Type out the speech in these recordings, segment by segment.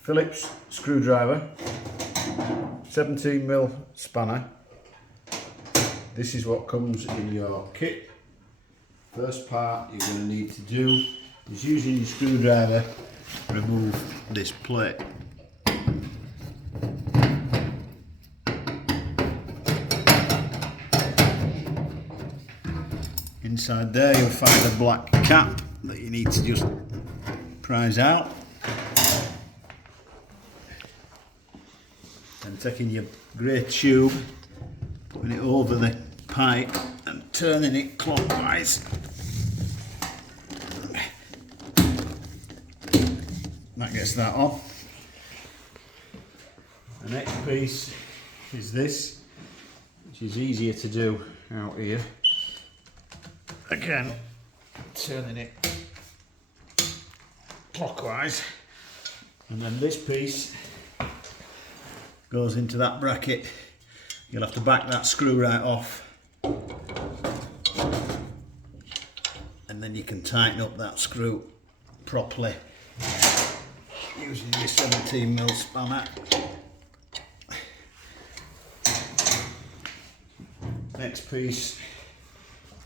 Phillips screwdriver, 17mm spanner. This is what comes in your kit. First part you're going to need to do is, using your screwdriver, remove this plate. Inside there you'll find a black cap that you need to just prise out. And taking your grey tube, putting it over the pipe and turning it clockwise. That gets that on. The next piece is this, which is easier to do out here. Again, turning it clockwise, and then this piece goes into that bracket. You'll have to back that screw right off, and then you can tighten up that screw properly using your 17mm spanner. Next piece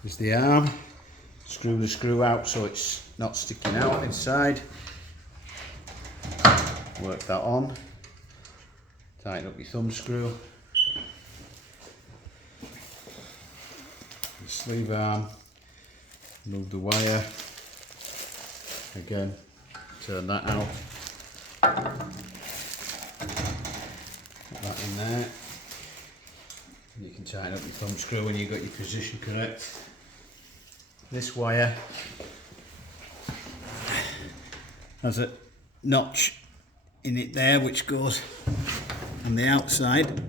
is the arm. Screw the screw out so it's not sticking out inside. Work that on. Tighten up your thumb screw. The sleeve arm. Move the wire. Again, turn that out. Put that in there. You can tighten up your thumb screw when you've got your position correct. This wire has a notch in it there which goes on the outside.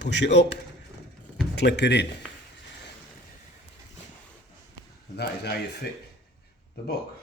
Push it up, clip it in. And that is how you fit the book.